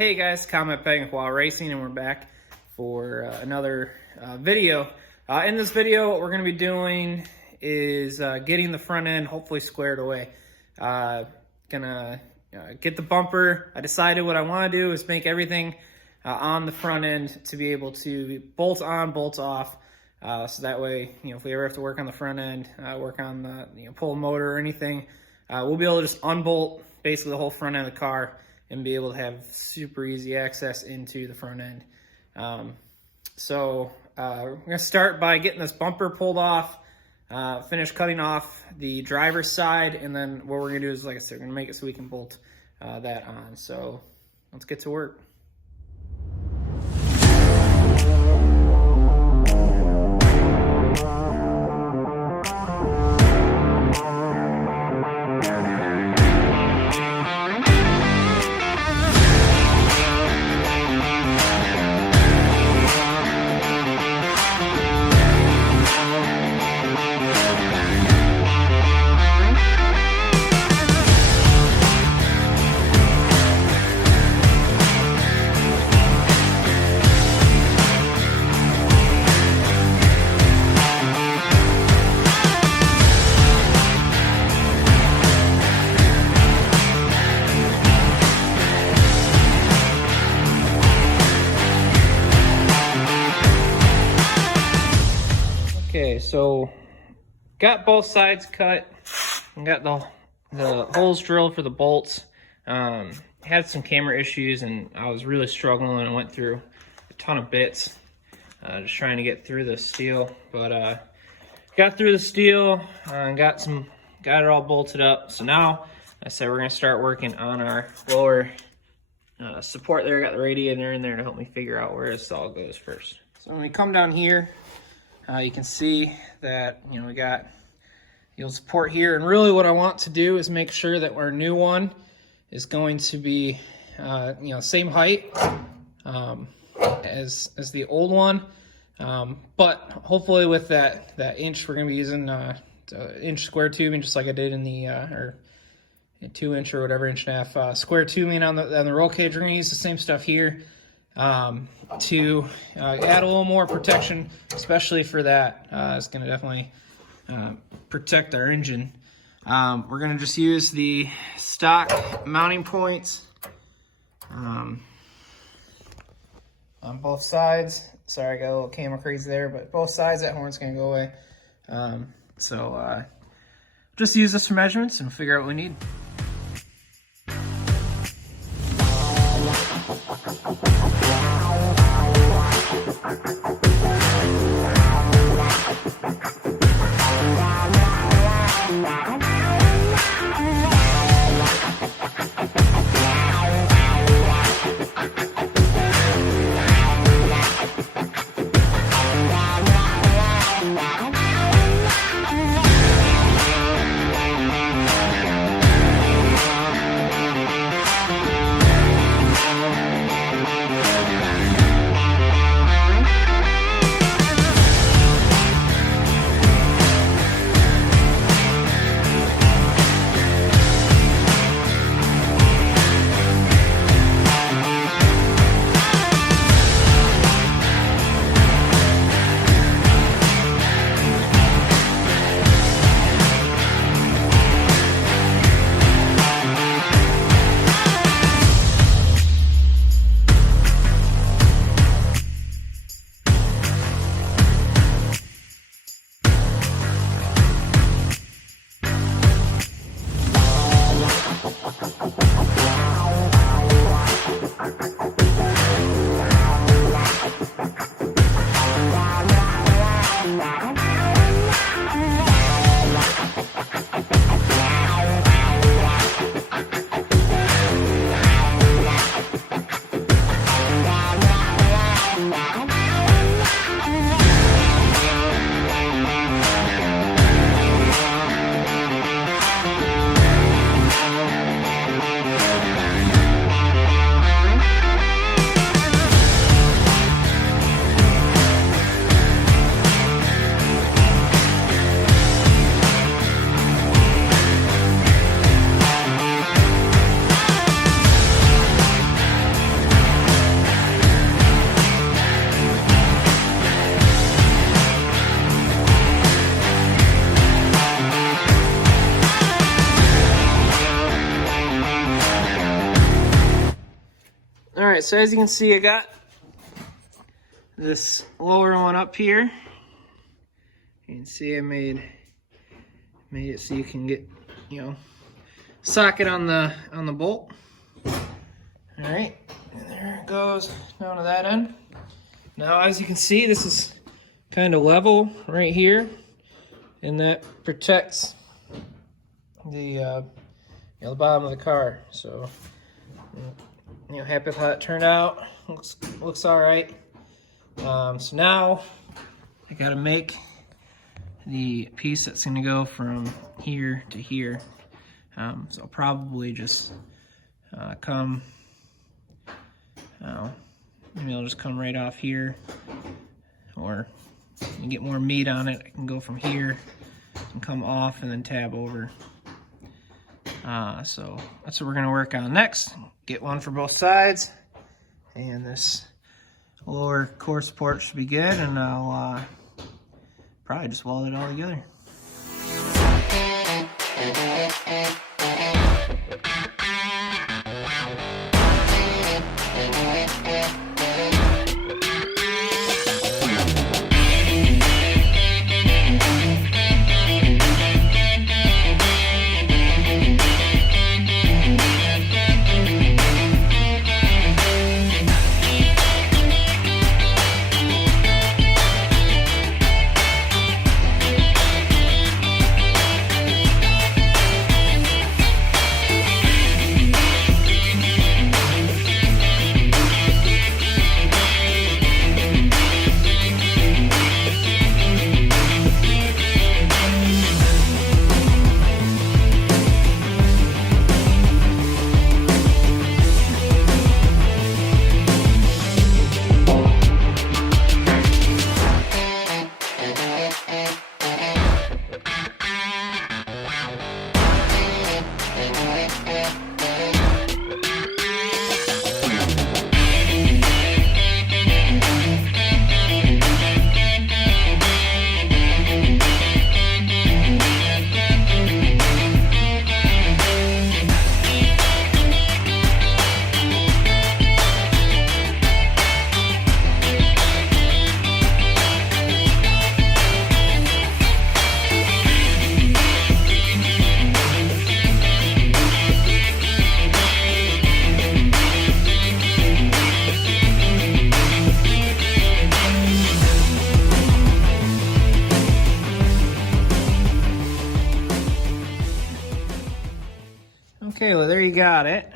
Hey guys, Comment Pegging while racing, and we're back for another video. In this video, what we're going to be doing is getting the front end hopefully squared away. Gonna get the bumper. I decided what I want to do is make everything on the front end to be able to bolt on, bolt off. So that way, if we ever have to work on the front end, work on the pull motor or anything, we'll be able to just unbolt basically the whole front end of the car and be able to have super easy access into the front end. So we're gonna start by getting this bumper pulled off, finish cutting off the driver's side, and then what we're gonna do is, like I said, we're gonna make it so we can bolt that on. So let's get to work. Okay, so got both sides cut and got the holes drilled for the bolts. Had some camera issues and I was really struggling, and I went through a ton of bits just trying to get through the steel, but got through the steel and got it all bolted up. So now I said we're gonna start working on our lower support there. Got the radiator in there to help me figure out where this all goes first. So when we come down here, you can see that we got support here, and really what I want to do is make sure that our new one is going to be same height as the old one, but hopefully with that inch, we're going to be using inch square tubing, just like I did in the or 2 inch or whatever, 1.5 inch square tubing on the roll cage. We're going to use the same stuff here to add a little more protection, especially for that. It's going to definitely protect our engine. We're going to just use the stock mounting points on both sides. Sorry, I got a little camera crazy there, but both sides, that horn's going to go away. So just use this for measurements and figure out what we need. Alright, so as you can see, I got this lower one up here. You can see I made it so you can get, you know, socket on the bolt. Alright, and there it goes down to that end. Now as you can see, this is kind of level right here, and that protects the the bottom of the car. So you know, happy with how it turned out. Looks all right. So now I gotta make the piece that's gonna go from here to here. So I'll probably just come, maybe I'll just come right off here, or you get more meat on it, I can go from here and come off and then tab over. So that's what we're gonna work on next. Get one for both sides, and this lower core support should be good, and I'll probably just weld it all together. Okay, well there you got it.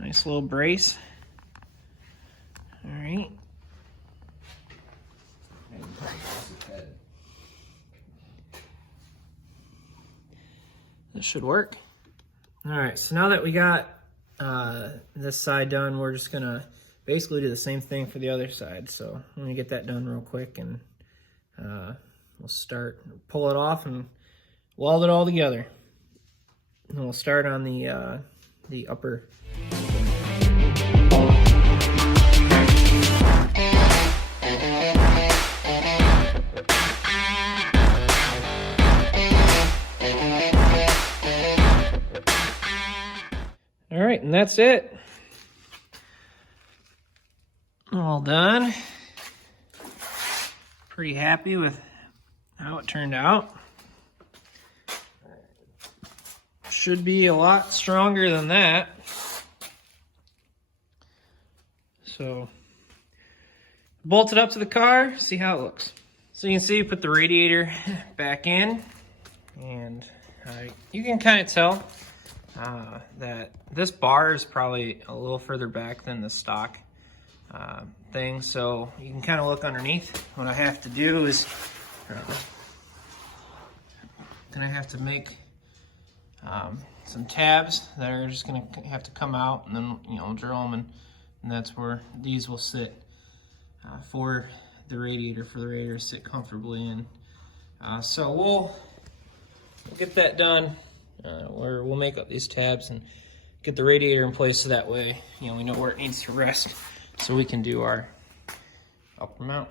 Nice little brace. All right. This should work. All right, so now that we got this side done, we're just gonna basically do the same thing for the other side. So I'm gonna get that done real quick, and we'll pull it off and weld it all together. And we'll start on the upper. All right, and that's it. All done. Pretty happy with how it turned out. Should be a lot stronger than that. So, bolt it up to the car, see how it looks. So you can see, put the radiator back in, and you can kind of tell that this bar is probably a little further back than the stock thing, so you can kind of look underneath. What I have to do is, then I have to make some tabs that are just gonna have to come out, and then drill them, and that's where these will sit for the radiator to sit comfortably in. So we'll get that done. Where we'll make up these tabs and get the radiator in place, so that way we know where it needs to rest, so we can do our upper mount.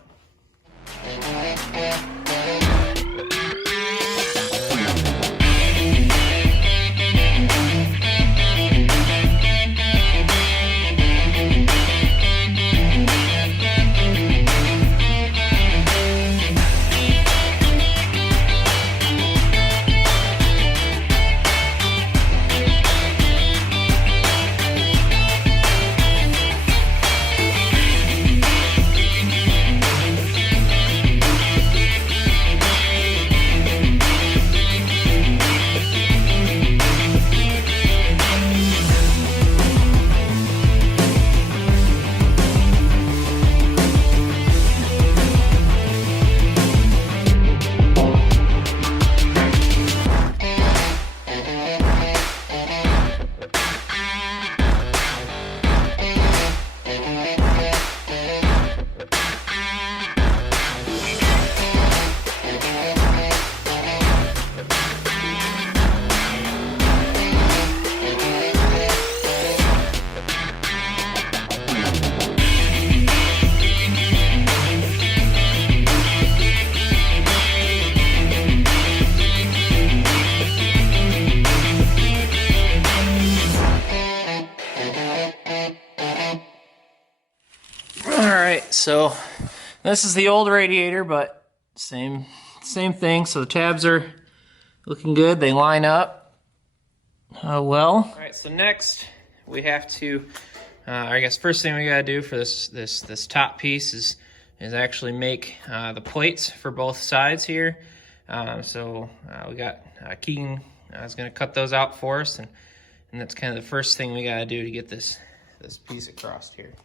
so this is the old radiator, but same thing. So the tabs are looking good. They line up well. All right, so next we have to, I guess first thing we gotta do for this top piece is actually make the plates for both sides here. So we got Keegan is gonna cut those out for us, and that's kind of the first thing we gotta do to get this piece across here.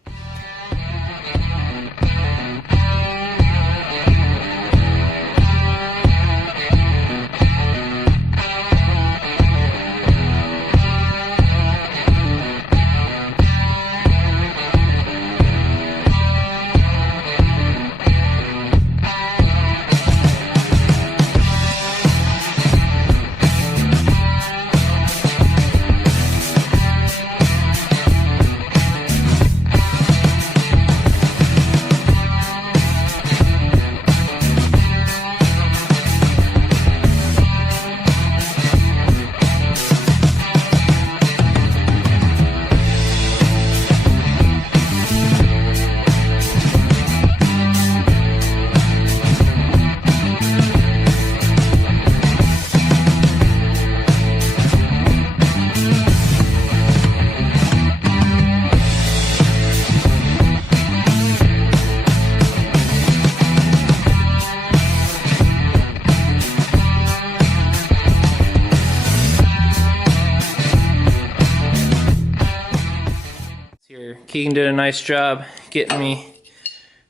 Keegan did a nice job getting me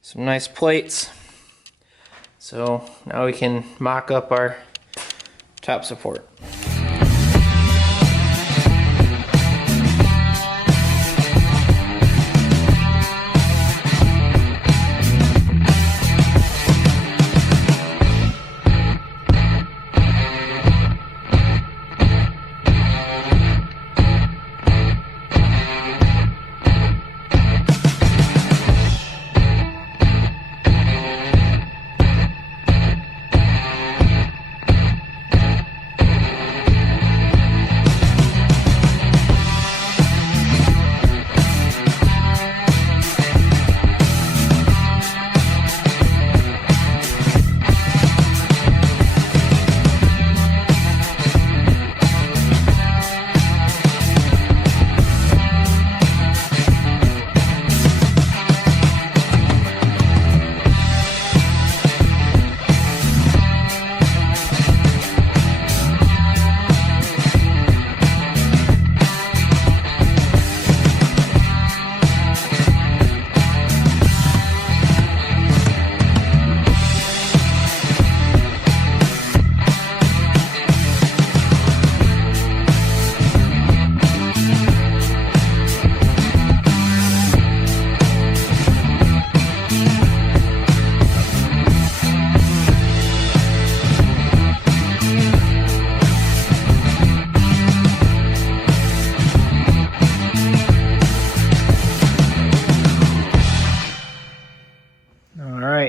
some nice plates. So now we can mock up our top support.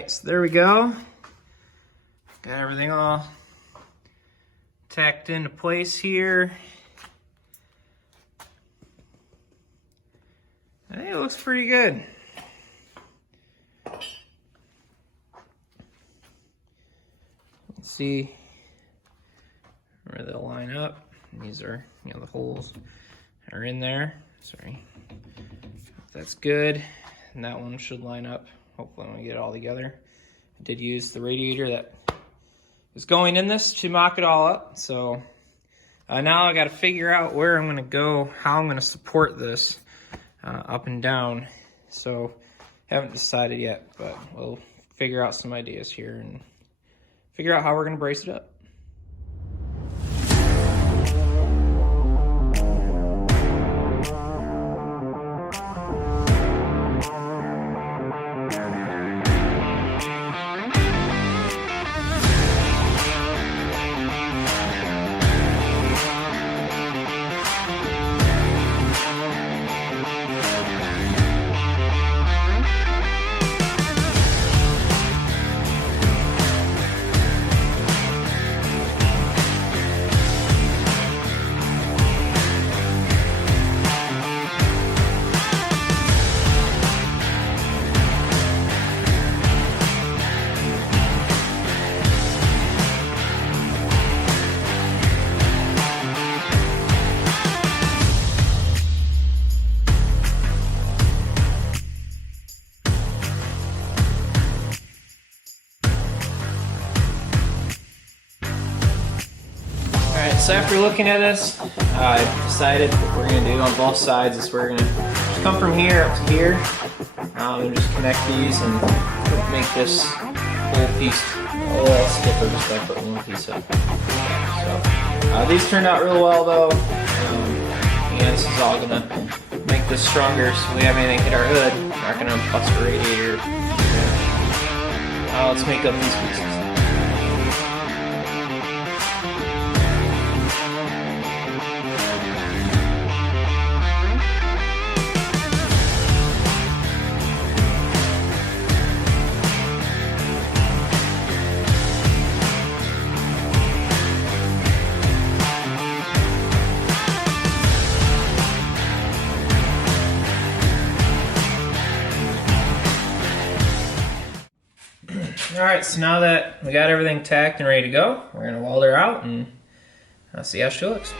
So there we go. Got everything all tacked into place here. I think it looks pretty good. Let's see where they'll line up. These are, the holes are in there. Sorry. That's good. And that one should line up, hopefully, when we get it all together. I did use the radiator that is going in this to mock it all up. So now I got to figure out where I'm going to go, how I'm going to support this up and down. So haven't decided yet, but we'll figure out some ideas here and figure out how we're going to brace it up. after looking at this, I decided what we're gonna do on both sides is we're gonna just come from here up to here, and just connect these and make this whole piece a little stiffer just by putting one piece up. So these turned out real well though, and this is all gonna make this stronger so we have anything hit our hood, not gonna bust the radiator. Let's make up these pieces. Alright, so now that we got everything tacked and ready to go, we're going to weld her out and see how she looks.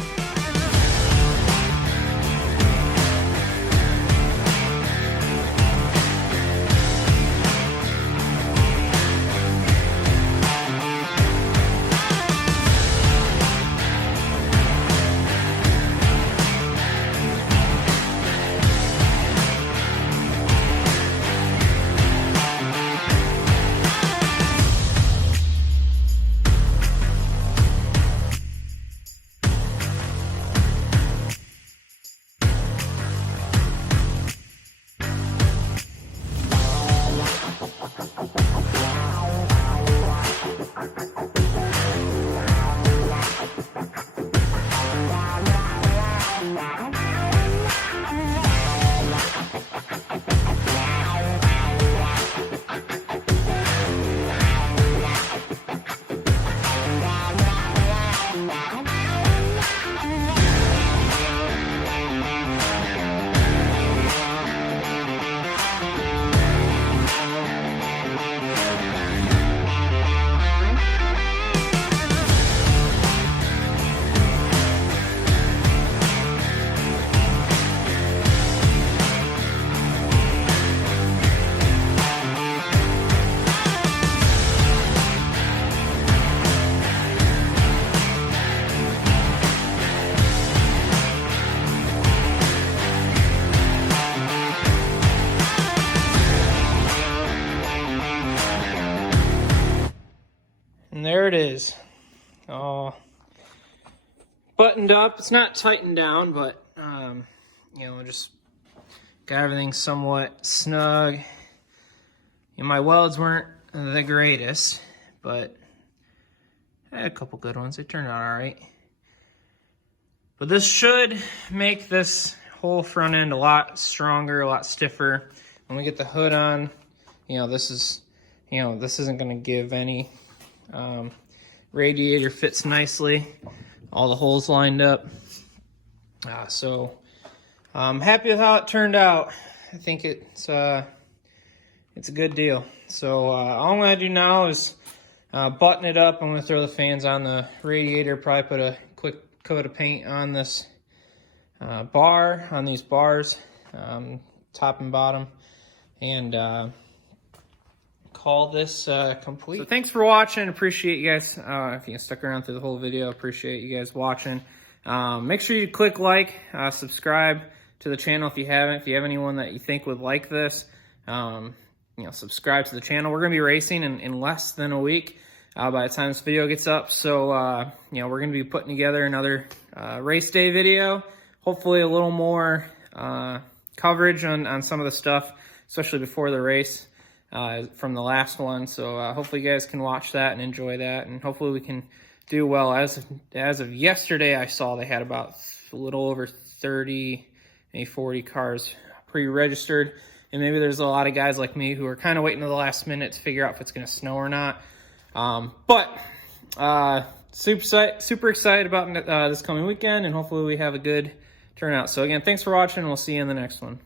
And there it is, all buttoned up. It's not tightened down, but you know, just got everything somewhat snug. You know, my welds weren't the greatest, but I had a couple good ones. They turned out all right. But this should make this whole front end a lot stronger, a lot stiffer. When we get the hood on, you know, this isn't going to give any. Radiator fits nicely, all the holes lined up. So I'm happy with how it turned out. I think it's a good deal. So all I'm going to do now is button it up. I'm going to throw the fans on the radiator, probably put a quick coat of paint on this bar, on these bars, top and bottom, and call this complete. So thanks for watching. Appreciate you guys. If you stuck around through the whole video, appreciate you guys watching. Make sure you click like, subscribe to the channel if you haven't. If you have anyone that you think would like this, you know, subscribe to the channel. We're gonna be racing in less than a week by the time this video gets up. So you know, we're gonna be putting together another race day video. Hopefully a little more coverage on some of the stuff, especially before the race. From the last one, so hopefully you guys can watch that and enjoy that, and hopefully we can do well. As of yesterday, I saw they had about a little over 30, maybe 40 cars pre-registered, and maybe there's a lot of guys like me who are kind of waiting to the last minute to figure out if it's going to snow or not. But super excited about this coming weekend, and hopefully we have a good turnout. So again, thanks for watching, and we'll see you in the next one.